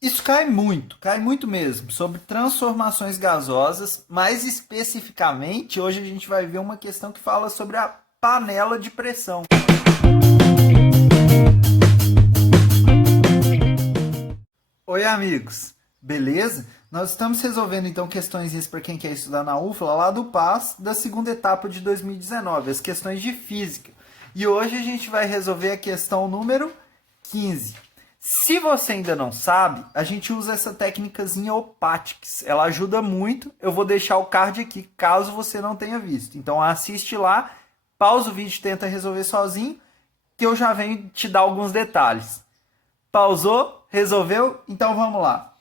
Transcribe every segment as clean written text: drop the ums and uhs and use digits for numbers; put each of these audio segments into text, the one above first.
Isso cai muito mesmo, sobre transformações gasosas. Mais especificamente, hoje a gente vai ver uma questão que fala sobre a panela de pressão. Oi, amigos, beleza? Nós estamos resolvendo então questões para quem quer estudar na UFLA lá do PAS da segunda etapa de 2019, as questões de física. E hoje a gente vai resolver a questão número 15. Se você ainda não sabe, a gente usa essa técnicazinha Opatics. Ela ajuda muito. Eu vou deixar o card aqui caso você não tenha visto. Então assiste lá, pausa o vídeo e tenta resolver sozinho, que eu já venho te dar alguns detalhes. Pausou? Resolveu? Então vamos lá.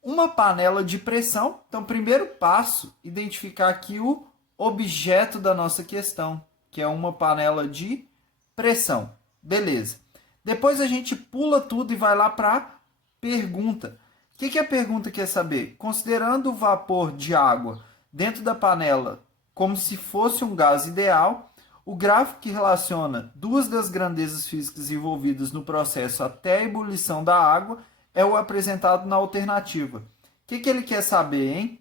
Uma panela de pressão. Então, primeiro passo, identificar aqui o objeto da nossa questão, que é uma panela de pressão. Beleza. Depois a gente pula tudo e vai lá para a pergunta. O que a pergunta quer saber? Considerando o vapor de água dentro da panela como se fosse um gás ideal, o gráfico que relaciona duas das grandezas físicas envolvidas no processo até a ebulição da água é o apresentado na alternativa. O que ele quer saber, hein?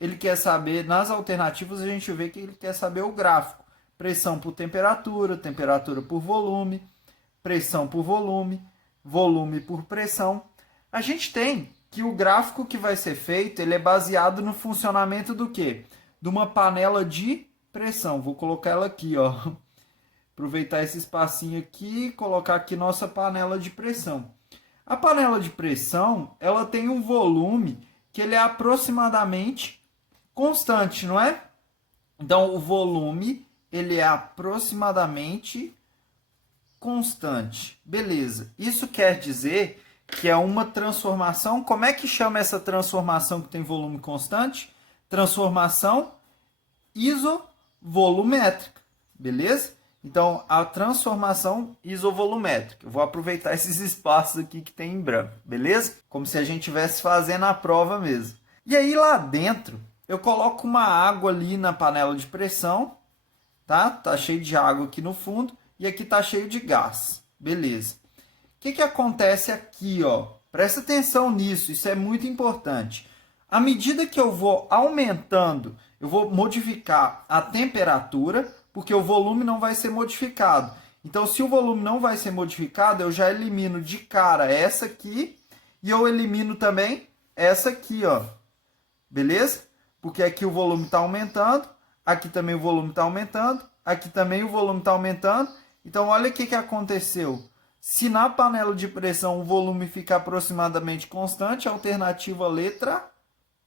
Ele quer saber, nas alternativas a gente vê que ele quer saber o gráfico. Pressão por temperatura, temperatura por volume, pressão por volume, volume por pressão. A gente tem que o gráfico que vai ser feito, ele é baseado no funcionamento do quê? De uma panela de pressão. Vou colocar ela aqui, ó. Aproveitar esse espacinho aqui e colocar aqui nossa panela de pressão. A panela de pressão, ela tem um volume que ele é aproximadamente constante, não é? Então, o volume, ele é aproximadamente constante. Beleza. Isso quer dizer que é uma transformação. Como é que chama essa transformação que tem volume constante? Transformação isovolumétrica. Beleza? Então, a transformação isovolumétrica. Eu vou aproveitar esses espaços aqui que tem em branco, beleza? Como se a gente estivesse fazendo a prova mesmo. E aí, lá dentro, eu coloco uma água ali na panela de pressão, tá? Tá cheio de água aqui no fundo e aqui tá cheio de gás. Beleza. O que acontece aqui, ó? Presta atenção nisso, isso é muito importante. À medida que eu vou aumentando, eu vou modificar a temperatura, porque o volume não vai ser modificado. Então, se o volume não vai ser modificado, eu já elimino de cara essa aqui e eu elimino também essa aqui, ó. Beleza? Porque aqui o volume está aumentando, aqui também o volume está aumentando, aqui também o volume está aumentando. Então, olha o que aconteceu. Se na panela de pressão o volume fica aproximadamente constante, alternativa letra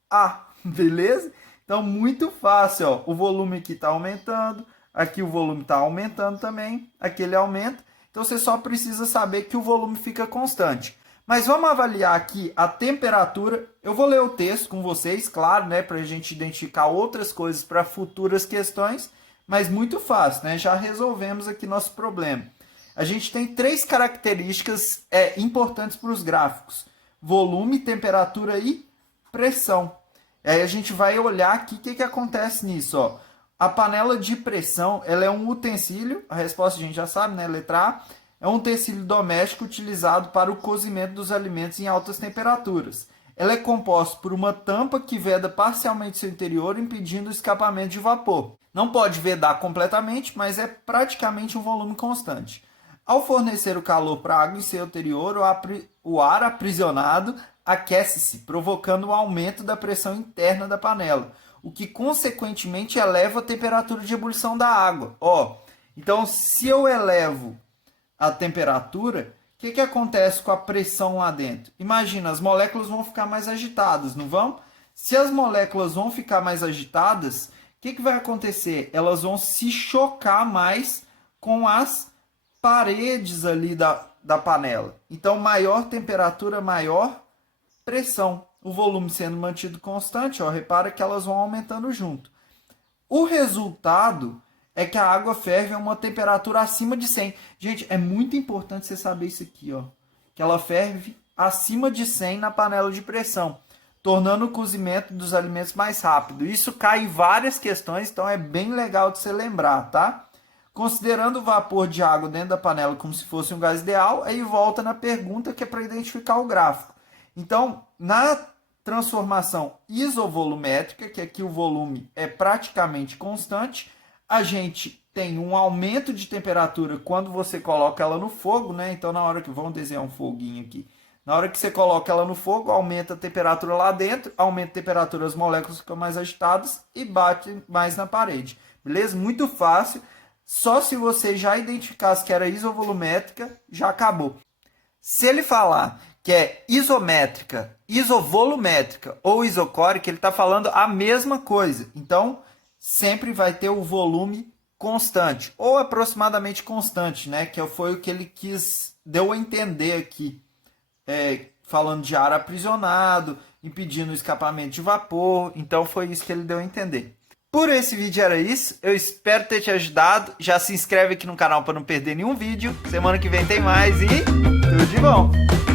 A, beleza? Então, muito fácil, ó. O volume aqui está aumentando, aqui o volume está aumentando também, aqui ele aumenta. Então, você só precisa saber que o volume fica constante. Mas vamos avaliar aqui a temperatura. Eu vou ler o texto com vocês, claro, né, para a gente identificar outras coisas para futuras questões, mas muito fácil, né? Já resolvemos aqui nosso problema. A gente tem três características importantes para os gráficos: volume, temperatura e pressão. Aí a gente vai olhar aqui o que acontece nisso, ó. A panela de pressão, ela é um utensílio, a resposta a gente já sabe, né? Letra A. É um utensílio doméstico utilizado para o cozimento dos alimentos em altas temperaturas. Ela é composta por uma tampa que veda parcialmente seu interior, impedindo o escapamento de vapor. Não pode vedar completamente, mas é praticamente um volume constante. Ao fornecer o calor para a água em seu interior, o ar aprisionado aquece-se, provocando o aumento da pressão interna da panela, o que consequentemente eleva a temperatura de ebulição da água. Ó, então, se eu elevo a temperatura, o que acontece com a pressão lá dentro? Imagina, as moléculas vão ficar mais agitadas, não vão? Se as moléculas vão ficar mais agitadas, o que vai acontecer? Elas vão se chocar mais com as paredes ali da panela. Então, maior temperatura, maior pressão. O volume sendo mantido constante, ó, repara que elas vão aumentando junto. O resultado é que a água ferve a uma temperatura acima de 100. Gente, é muito importante você saber isso aqui, ó, que ela ferve acima de 100 na panela de pressão, tornando o cozimento dos alimentos mais rápido. Isso cai em várias questões, então é bem legal de você lembrar, tá? Considerando o vapor de água dentro da panela como se fosse um gás ideal, aí volta na pergunta que é para identificar o gráfico. Então, na transformação isovolumétrica, que aqui o volume é praticamente constante, a gente tem um aumento de temperatura quando você coloca ela no fogo, né? Então, na hora que... Vamos desenhar um foguinho aqui. Na hora que você coloca ela no fogo, aumenta a temperatura lá dentro, aumenta a temperatura, as moléculas ficam mais agitadas e batem mais na parede. Beleza? Muito fácil. Só se você já identificasse que era isovolumétrica, já acabou. Se ele falar que é isométrica, isovolumétrica ou isocórica, ele está falando a mesma coisa. Então, sempre vai ter o volume constante, ou aproximadamente constante, né? Que foi o que ele deu a entender aqui. Falando de ar aprisionado, impedindo o escapamento de vapor. Então, foi isso que ele deu a entender. Por esse vídeo era isso. Eu espero ter te ajudado. Já se inscreve aqui no canal para não perder nenhum vídeo. Semana que vem tem mais e tudo de bom!